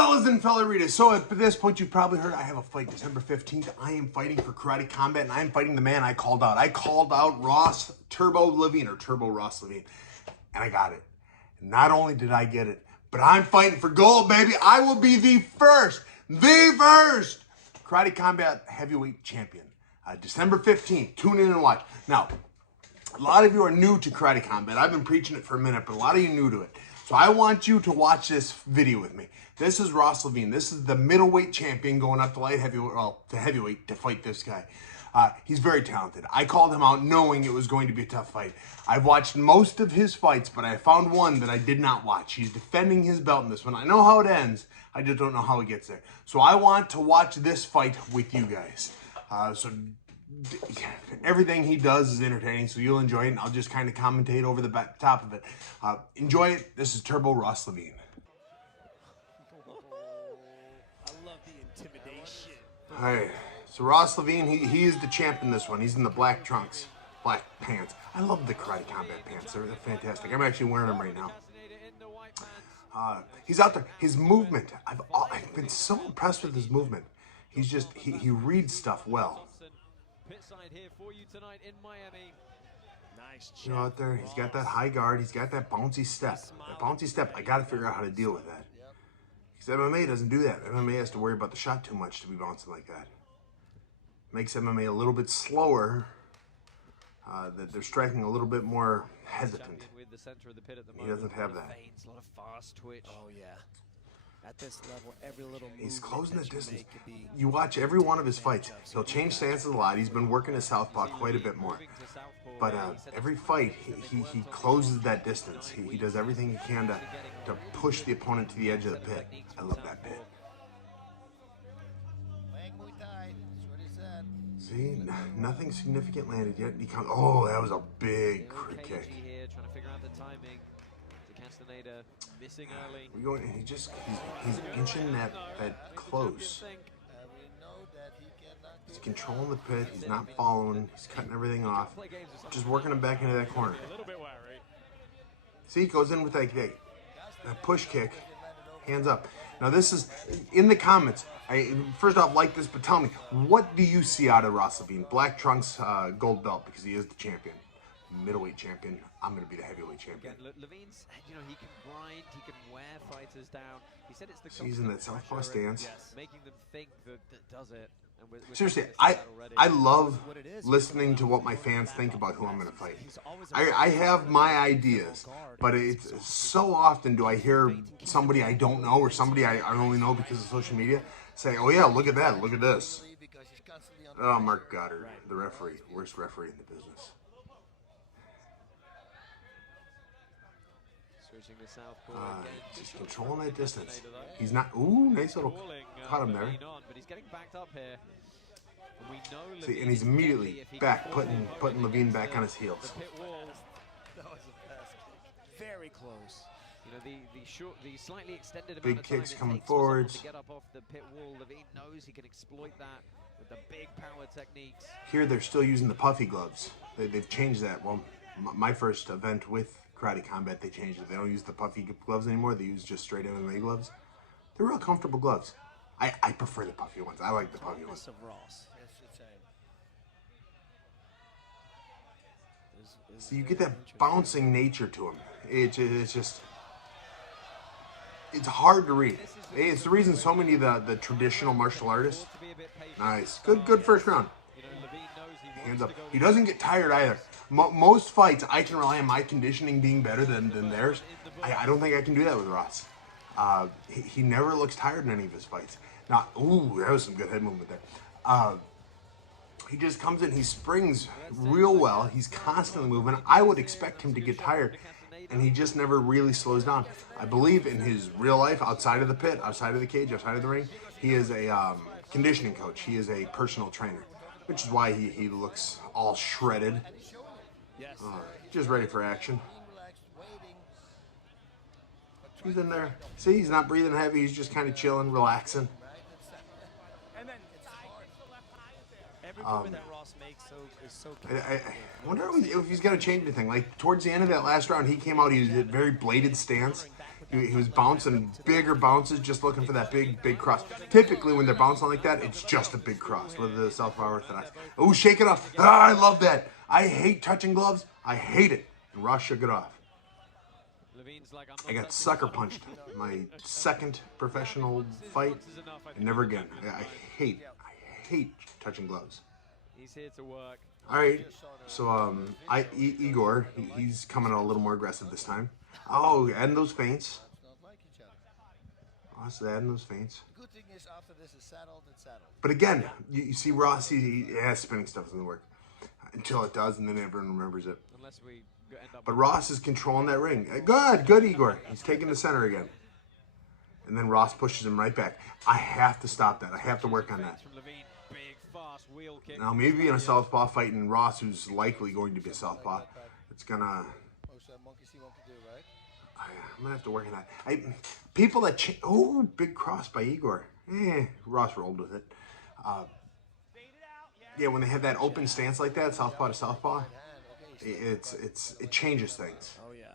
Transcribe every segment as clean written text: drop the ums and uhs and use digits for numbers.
Fellas and fellaritas, so at this point you've probably heard I have a fight December 15th. I am fighting for Karate Combat, and I am fighting the man I called out. I called out Ross Levine, or Turbo Ross Levine, and I got it. Not only did I get it, but I'm fighting for gold, baby. I will be the first Karate Combat heavyweight champion. December 15th, tune in and watch. Now, a lot of you are new to Karate Combat. I've been preaching it for a minute, but a lot of you new to it. So I want you to watch this video with me. This is Ross Levine. This is the middleweight champion going up to light heavyweight, well, to heavyweight to fight this guy. He's very talented. I called him out knowing it was going to be a tough fight. I've watched most of his fights, but I found one that I did not watch. He's defending his belt in this one. I know how it ends. I just don't know how he gets there. So I want to watch this fight with you guys. So everything he does is entertaining, so you'll enjoy it, and I'll just kind of commentate over the top of it. Enjoy it. This is Turbo Ross Levine. I love the intimidation. All right, so Ross Levine, he is the champ in this one. He's in the black trunks, black pants. I love the Karate Combat pants. They're fantastic. I'm actually wearing them right now. He's out there. His movement, I've been so impressed with his movement. He's just, he reads stuff well. Nice. You know, out there, he's got that high guard. He's got that bouncy step. That bouncy step, I got to figure out how to deal with that. Because MMA doesn't do that. MMA has to worry about the shot too much to be bouncing like that. Makes MMA a little bit slower. That they're striking a little bit more hesitant. He doesn't have that. Oh yeah. At this level, every little he's closing the distance. You watch every one of his fights. He'll change stances a lot. He's been working his southpaw quite a bit more. But every fight, he closes that distance. He does everything he can to push the opponent to the edge of the pit. I love that pit. See, nothing significant landed yet. He comes. Oh, that was a big kick. We're going. He's inching that close. He's controlling the pit. He's not following. He's cutting everything off. Just working him back into that corner. See, he goes in with that push kick. Hands up. Now this is in the comments. First off, like this, but tell me, what do you see out of Ross Levine? Black trunks, gold belt, because he is the champion. Middleweight champion. I'm going to be the heavyweight champion. Levine's, you know, he can grind, he can wear fighters down. He said it's the he's in that southpaw stance. Making them think that does it. And we're seriously, I love listening to what my fans think about who I'm going to fight. I have my ideas, but it's so often do I hear somebody I don't know or somebody I only know because of social media say, oh yeah, look at that, look at this. Oh, Mark Goddard, the referee, worst referee in the business. Just controlling that distance. He's not. Ooh, nice little cut him there. See, and he's immediately back, putting Levine back on his heels. Very close. You know, the slightly extended big kicks coming forwards. To get up off the pit wall. Levine knows he can exploit that with the big power techniques. Here they're still using the puffy gloves. They've changed that. Well, my first event with Karate Combat, they changed it. They don't use the puffy gloves anymore. They use just straight MMA gloves. They're real comfortable gloves. I prefer the puffy ones. I like the puffy ones. So you get that bouncing nature to him. It's just, it's hard to read. It's the reason so many of the traditional martial artists. Nice, good first round. Hands up. He doesn't get tired either. Most fights, I can rely on my conditioning being better than theirs. I don't think I can do that with Ross. He never looks tired in any of his fights. Now, ooh, that was some good head movement there. He just comes in, he springs real well. He's constantly moving. I would expect him to get tired, and he just never really slows down. I believe in his real life, outside of the pit, outside of the cage, outside of the ring, he is a conditioning coach. He is a personal trainer, which is why he looks all shredded. Just ready for action. He's in there. See, he's not breathing heavy. He's just kind of chilling, relaxing. I wonder if he's going to change anything. Like, towards the end of that last round, he came out, he was a very bladed stance. He was bouncing bigger bounces, just looking for that big cross. Typically, when they're bouncing like that, it's just a big cross, whether the southpaw or orthodox. Oh, shake it off. Ah, I love that. I hate touching gloves. I hate it. And Ross shook it off. I got sucker punched. My second professional fight, and never again. I hate touching gloves. He's here to work. All right, so Igor, he's coming out a little more aggressive this time. Oh, adding those feints. Ross is adding those feints. But again, you see Ross, spinning stuff doesn't work until it does, and then everyone remembers it. But Ross is controlling that ring. Good, Igor. He's taking the center again. And then Ross pushes him right back. I have to stop that. I have to work on that. Now, maybe in a southpaw fighting Ross, who's likely going to be a southpaw, it's gonna. I'm gonna have to work on that. People that big cross by Igor. Ross rolled with it. Yeah, when they have that open stance like that, southpaw to southpaw, it changes things. Oh yeah.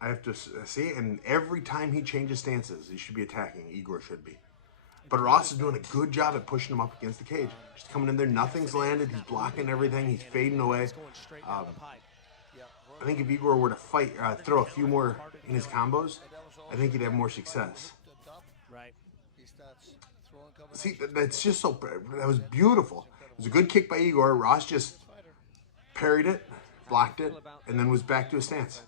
I have to see, and every time he changes stances, he should be attacking. Igor should be. But Ross is doing a good job at pushing him up against the cage. Just coming in there, nothing's landed. He's blocking everything. He's fading away. I think if Igor were to fight, throw a few more in his combos, I think he'd have more success. Right. See, that's just so. That was beautiful. It was a good kick by Igor. Ross just parried it, blocked it, and then was back to his stance.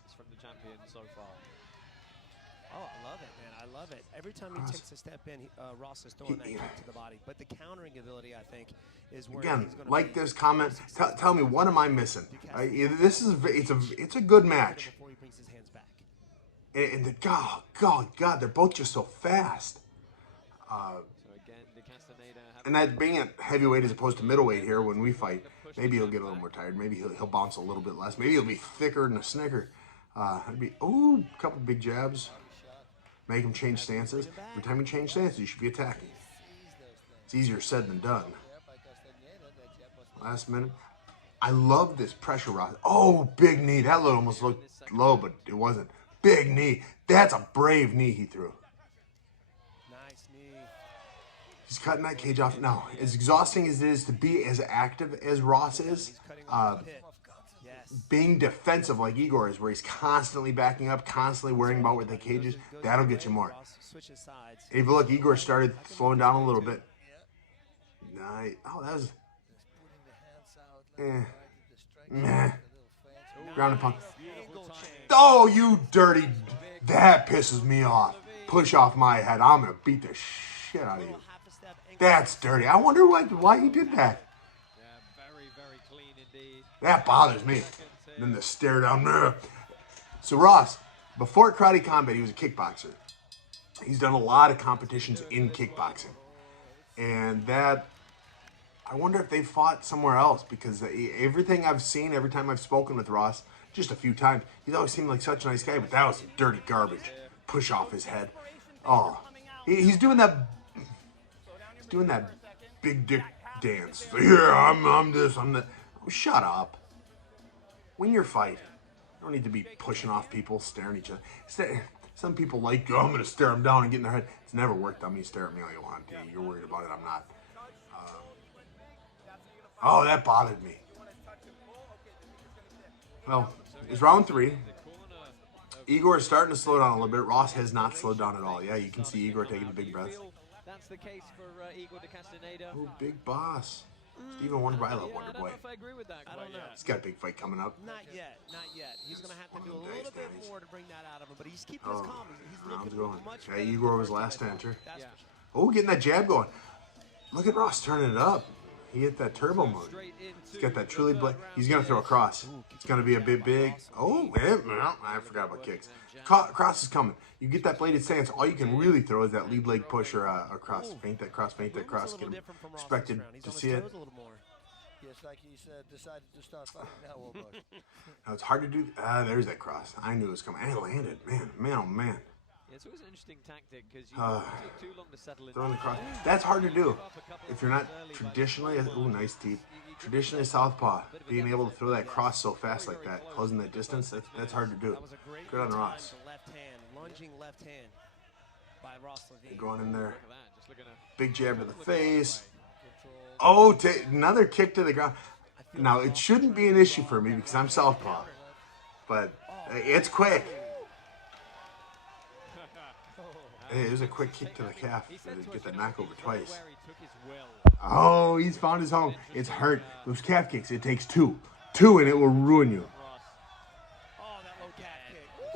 Every time he takes a step in, Ross is throwing that kick to the body. But the countering ability, I think, is where again, he's going to like this comment. Tell me, what am I missing? It's a good match. Before he brings his hands back. And God, they're both just so fast. And that being at heavyweight as opposed to middleweight here, when we fight, maybe he'll get a little more tired. Maybe he'll bounce a little bit less. Maybe he'll be thicker than a Snicker. A couple big jabs. Make him change stances. Every time you change stances, you should be attacking. It's easier said than done. Last minute. I love this pressure, Ross. Oh, big knee. That almost looked low, but it wasn't. Big knee. That's a brave knee he threw. Nice knee. He's cutting that cage off. Now, as exhausting as it is to be as active as Ross is, being defensive like Igor is, where he's constantly backing up, constantly worrying about where the cage is, that'll get you more. If you look, Igor started slowing down a little bit. Nice. Oh, that was... Ground and pound. Oh, you dirty... That pisses me off. Push off my head. I'm going to beat the shit out of you. That's dirty. I wonder why he did that. That bothers me. And then the stare down there. So Ross, before Karate Combat, he was a kickboxer. He's done a lot of competitions in kickboxing. And that, I wonder if they fought somewhere else, because everything I've seen, every time I've spoken with Ross, just a few times, he's always seemed like such a nice guy, but that was dirty garbage. Push off his head. Oh, he's doing that. He's doing that big dick dance. Yeah, I'm this, I'm that. Oh, shut up. Win your fight. You don't need to be pushing off people, staring at each other. Some people like, I'm going to stare them down and get in their head. It's never worked on me. Stare at me all you want. You're worried about it. I'm not. Oh, that bothered me. Well, it's round 3. Igor is starting to slow down a little bit. Ross has not slowed down at all. Yeah, you can see Igor taking a big breath. That's the case for Igor de Castaneda. Oh, big boss. Stephen Wonder Boy. I love Wonder Boy. I agree with that. I don't know. He's got a big fight coming up. Not yet. He's going to have to do a little bit more to bring that out of him, but he's keeping his calm. He's looking much better. Igor was last to enter. Oh, getting that jab going. Look at Ross turning it up. He hit that turbo mode. He's got that truly he's going to throw a cross. It's going to be a bit big. Oh, I forgot about kicks. Cross is coming. You get that bladed stance, all you can really throw is that lead leg push or a cross. Feint that cross, get him expected to see it. Like he decided to start fighting now almost. Now it's hard to do. There's that cross. I knew it was coming. And it landed. Man, oh man. It's always an interesting tactic because you don't take too long to settle in. Throwing the cross. That's hard to do. If you're not traditionally, ooh, nice deep. Traditionally a southpaw, being able to throw that cross so fast like that, closing that distance, that's hard to do. Good on Ross. Left hand, lunging left hand by Ross Levine. Going in there. Look at that, just looking at Big jab to the face. Oh, another kick to the ground. Now, it shouldn't be an issue for me because I'm southpaw, but it's quick. Hey, there's a quick kick to the calf to get that knock over twice. Oh, he's found his home. It's hurt. Those calf kicks, it takes two. Two, and it will ruin you.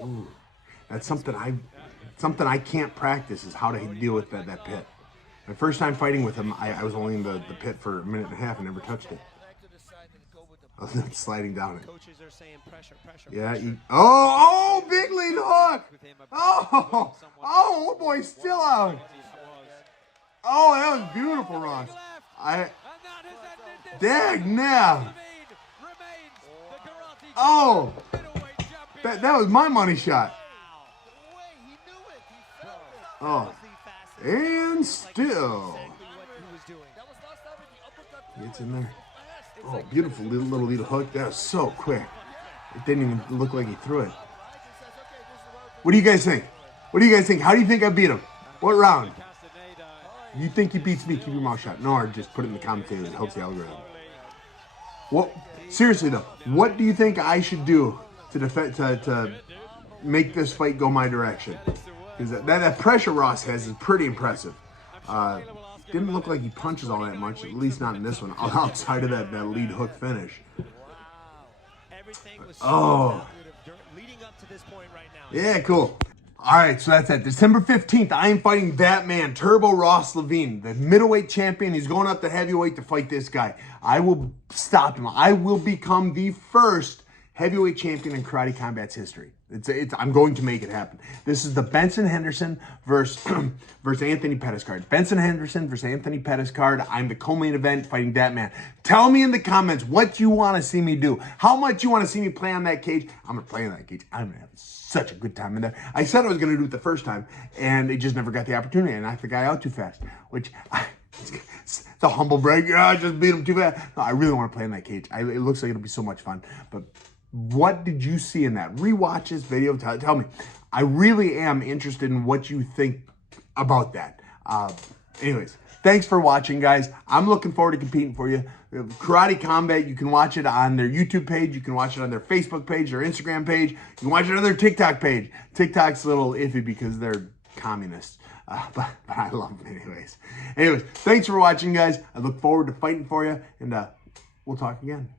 Ooh, that's something I can't practice is how to deal with that pit. My first time fighting with him, I was only in the pit for a minute and a half and never touched it. Oh, that's sliding down it. Coaches are saying pressure. Yeah. Oh, big lead hook. Oh, boy, still out. Oh, that was beautiful, Ross. Dag now. Oh, that was my money shot. Oh, and still. Gets in there. Oh, beautiful little lead hook. That was so quick. It didn't even look like he threw it. What do you guys think? What do you guys think? How do you think I beat him? What round? You think he beats me? Keep your mouth shut. No, or just put it in the commentators. It helps the algorithm. What? Seriously though, what do you think I should do to make this fight go my direction? Because that pressure Ross has is pretty impressive. Didn't look like he punches all that much, at least not in this one, outside of that lead hook finish. Oh. Yeah, cool. All right, so that's it. December 15th, I am fighting that man, Turbo Ross Levine, the middleweight champion. He's going up to heavyweight to fight this guy. I will stop him. I will become the first heavyweight champion in Karate Combat's history. I'm going to make it happen. This is the Benson Henderson versus Anthony Pettis card. Benson Henderson versus Anthony Pettis card. I'm the co-main event fighting that man. Tell me in the comments what you want to see me do. How much you want to see me play on that cage. I'm going to play on that cage. I'm going to have such a good time in there. I said I was going to do it the first time, and it just never got the opportunity. I knocked the guy out too fast, which it's a humble brag. I just beat him too fast. No, I really want to play in that cage. It looks like it'll be so much fun, but what did you see in that? Rewatch this video. Tell me. I really am interested in what you think about that. Anyways, thanks for watching, guys. I'm looking forward to competing for you. Karate Combat, you can watch it on their YouTube page. You can watch it on their Facebook page, their Instagram page. You can watch it on their TikTok page. TikTok's a little iffy because they're communists. But I love them anyways. Anyways, thanks for watching, guys. I look forward to fighting for you, and we'll talk again.